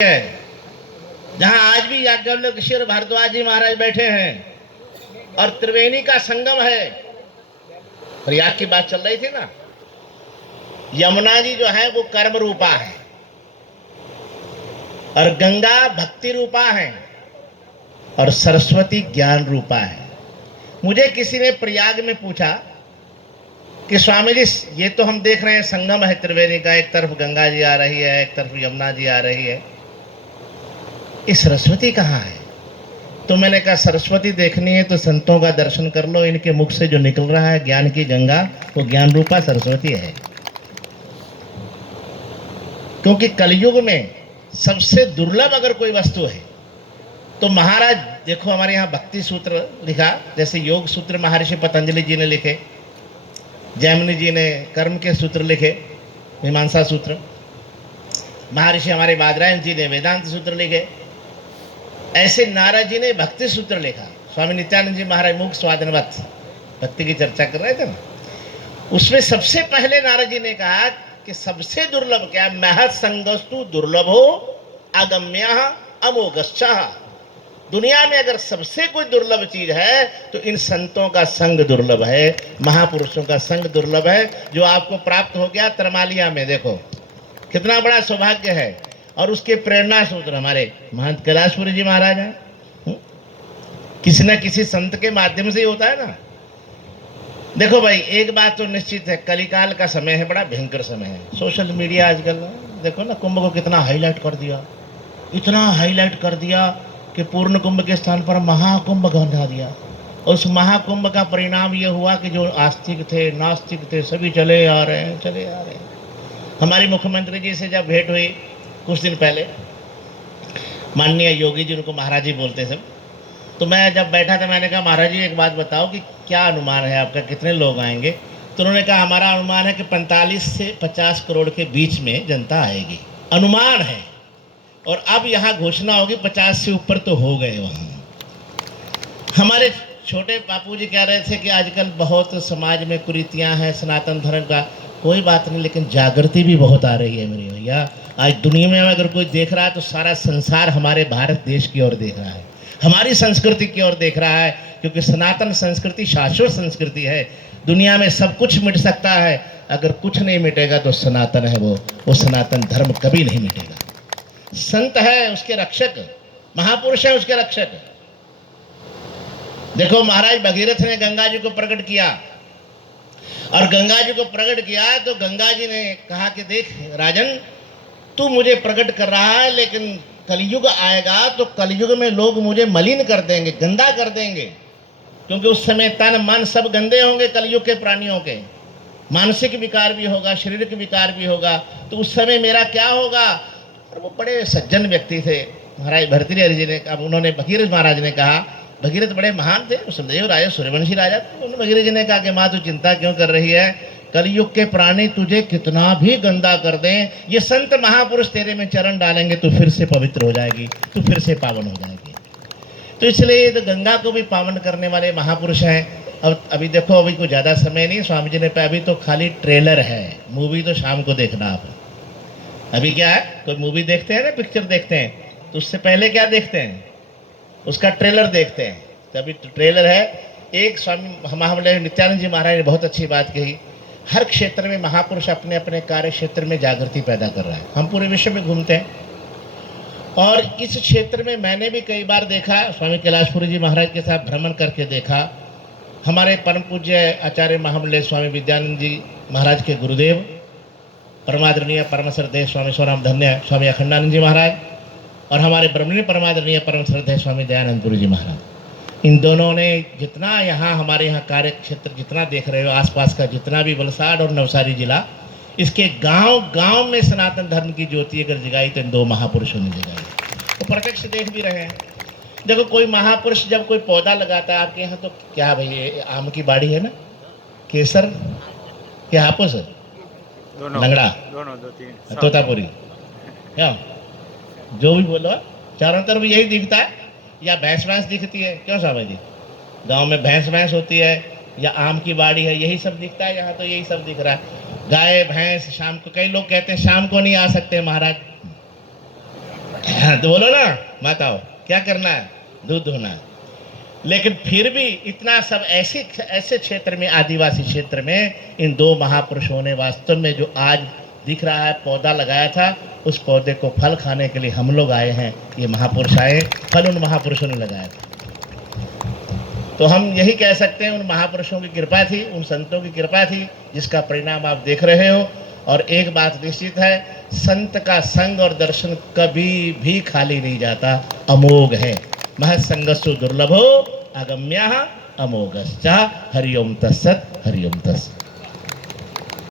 है, जहां आज भी याज्ञवल्क्य भारद्वाज जी महाराज बैठे हैं और त्रिवेणी का संगम है। प्रयाग की बात चल रही थी ना। यमुना जी जो है वो कर्म रूपा है और गंगा भक्ति रूपा है और सरस्वती ज्ञान रूपा है। मुझे किसी ने प्रयाग में पूछा कि स्वामी जी ये तो हम देख रहे हैं संगम है त्रिवेणी का, एक तरफ गंगा जी आ रही है, एक तरफ यमुना जी आ रही है, ये सरस्वती कहाँ है? तो मैंने कहा सरस्वती देखनी है तो संतों का दर्शन कर लो, इनके मुख से जो निकल रहा है ज्ञान की गंगा, वो ज्ञान रूपा सरस्वती है। क्योंकि कलयुग में सबसे दुर्लभ अगर कोई वस्तु है तो महाराज देखो, हमारे यहाँ भक्ति सूत्र लिखा, जैसे योग सूत्र महर्षि पतंजलि जी ने लिखे, जैमिनी जी ने कर्म के सूत्र लिखे, मीमांसा सूत्र, महर्षि हमारे बादरायण जी ने वेदांत सूत्र लिखे, ऐसे नारद जी ने भक्ति सूत्र लिखा। स्वामी नित्यानंद जी महाराज मुख स्वादनवत भक्ति की चर्चा कर रहे थे ना, उसमें सबसे पहले नारद जी ने कहा कि सबसे दुर्लभ क्या, महत् संगस्तु दुर्लभो अगम्य अमोघश्च। दुनिया में अगर सबसे कोई दुर्लभ चीज है तो इन संतों का संग दुर्लभ है, महापुरुषों का संग दुर्लभ है, जो आपको प्राप्त हो गया त्रमालिया में। देखो कितना बड़ा सौभाग्य है। और उसके प्रेरणा सूत्र हमारे महंत कैलाशपुरी जी महाराज हैं। किसी न किसी संत के माध्यम से ही होता है ना। देखो भाई, एक बात तो निश्चित है, कलिकाल का समय है, बड़ा भयंकर समय है। सोशल मीडिया आजकल देखो ना, कुंभ को कितना हाईलाइट कर दिया, इतना हाईलाइट कर दिया कि पूर्ण कुंभ के स्थान पर महाकुंभ बना दिया। और उस महाकुंभ का परिणाम ये हुआ कि जो आस्तिक थे, नास्तिक थे, सभी चले आ रहे हैं, चले आ रहे हैं। हमारी मुख्यमंत्री जी से जब भेंट हुई कुछ दिन पहले, माननीय योगी जी, उनको महाराज जी बोलते सब, तो मैं जब बैठा था मैंने कहा महाराज जी एक बात बताओ कि क्या अनुमान है आपका, कितने लोग आएंगे? तो उन्होंने कहा हमारा अनुमान है कि 45 से 50 करोड़ के बीच में जनता आएगी, अनुमान है। और अब यहाँ घोषणा होगी 50 से ऊपर तो हो गए वहाँ। हमारे छोटे बापू जी कह रहे थे कि आजकल बहुत समाज में कुरीतियाँ हैं, सनातन धर्म का कोई बात नहीं, लेकिन जागृति भी बहुत आ रही है मेरे भैया। आज दुनिया में अगर कोई देख रहा है तो सारा संसार हमारे भारत देश की ओर देख रहा है, हमारी संस्कृति की ओर देख रहा है, क्योंकि सनातन संस्कृति शाश्वत संस्कृति है। दुनिया में सब कुछ मिट सकता है, अगर कुछ नहीं मिटेगा तो सनातन है वो सनातन धर्म कभी नहीं मिटेगा। संत है उसके रक्षक, महापुरुष है उसके रक्षक। देखो महाराज भगीरथ ने गंगा जी को प्रकट किया, और गंगा जी को प्रकट किया तो गंगा जी ने कहा कि देख राजन, तू मुझे प्रकट कर रहा है, लेकिन कलयुग आएगा तो कलयुग में लोग मुझे मलिन कर देंगे, गंदा कर देंगे, क्योंकि उस समय तन मन सब गंदे होंगे कलयुग के प्राणियों के, मानसिक विकार भी होगा, शारीरिक विकार भी होगा, तो उस समय मेरा क्या होगा? और वो बड़े सज्जन व्यक्ति थे महाराज भर्तृहरि जी ने, अब उन्होंने भगीरथ महाराज ने कहा, भगीरथ बड़े महान थे, सुखदेव राजा सूर्यवंशी राजा थे, उन्होंने भगीरथ जी ने कहा कि माँ तू चिंता क्यों कर रही है, कलयुग के प्राणी तुझे कितना भी गंदा कर दें, ये संत महापुरुष तेरे में चरण डालेंगे तो फिर से पवित्र हो जाएगी, तू फिर से पावन हो जाएगी। तो इसलिए तो गंगा को भी पावन करने वाले महापुरुष हैं। अब अभी देखो, अभी कोई ज़्यादा समय नहीं, स्वामी जी ने अभी तो खाली ट्रेलर है, मूवी तो शाम को देखना आप। अभी क्या है, कोई मूवी देखते हैं ना, पिक्चर देखते हैं, तो उससे पहले क्या देखते हैं, उसका ट्रेलर देखते हैं। तो अभी ट्रेलर है। एक स्वामी हमारे नित्यानंद जी महाराज ने बहुत अच्छी बात कही, हर क्षेत्र में महापुरुष अपने अपने कार्य क्षेत्र में जागृति पैदा कर रहा है। हम पूरे विश्व में घूमते हैं और इस क्षेत्र में मैंने भी कई बार देखा, स्वामी कैलाशपुरी जी महाराज के साथ भ्रमण करके देखा, हमारे परम पूज्य आचार्य महामंडलेय स्वामी विद्यानंद जी महाराज के गुरुदेव परमादरणीय परम श्रद्धेय स्वामी स्वराम धन्य स्वामी अखंडानंद जी महाराज, और हमारे ब्रह्मणी परमादरणीय परम श्रद्धेय स्वामी दयानंदपुरी जी महाराज, इन दोनों ने जितना यहाँ हमारे यहाँ कार्य क्षेत्र जितना देख रहे हो, आसपास का जितना भी वलसाड़ और नवसारी जिला, इसके गांव गांव में सनातन धर्म की ज्योति अगर जगाई तो इन दो महापुरुषों ने जगाई। वो प्रत्यक्ष देख भी रहे हैं। देखो कोई महापुरुष जब कोई पौधा लगाता है, आपके यहाँ तो क्या भाई आम की बाड़ी है ना, केसर क्या हापुस है, लंगड़ा, तोतापुरी, क्या जो भी बोलो, चारों तरफ यही दिखता है, या भैंस भैंस दिखती है, क्यों साहब जी, गांव में भैंस भैंस होती है या आम की बाड़ी है, यही सब दिखता है। यहाँ तो यही सब दिख रहा है, गाय भैंस। शाम को कई लोग कहते हैं शाम को नहीं आ सकते महाराज, तो बोलो ना माताओं, क्या करना है? दूध धोना है। लेकिन फिर भी इतना सब ऐसे क्षेत्र में, आदिवासी क्षेत्र में, इन दो महापुरुषों ने वास्तव में जो आज दिख रहा है पौधा लगाया था, उस पौधे को फल खाने के लिए हम लोग आए हैं। ये महापुरुष आए, फल उन महापुरुषों ने लगाया था। तो हम यही कह सकते हैं, उन महापुरुषों की कृपा थी, उन संतों की कृपा थी, जिसका परिणाम आप देख रहे हो। और एक बात निश्चित है, संत का संग और दर्शन कभी भी खाली नहीं जाता, अमोघ है। महत्संगस्सु दुर्लभो अगम्यः अमोघश्च। हरि ओम तत्सत्, हरि ओम तत्सत्।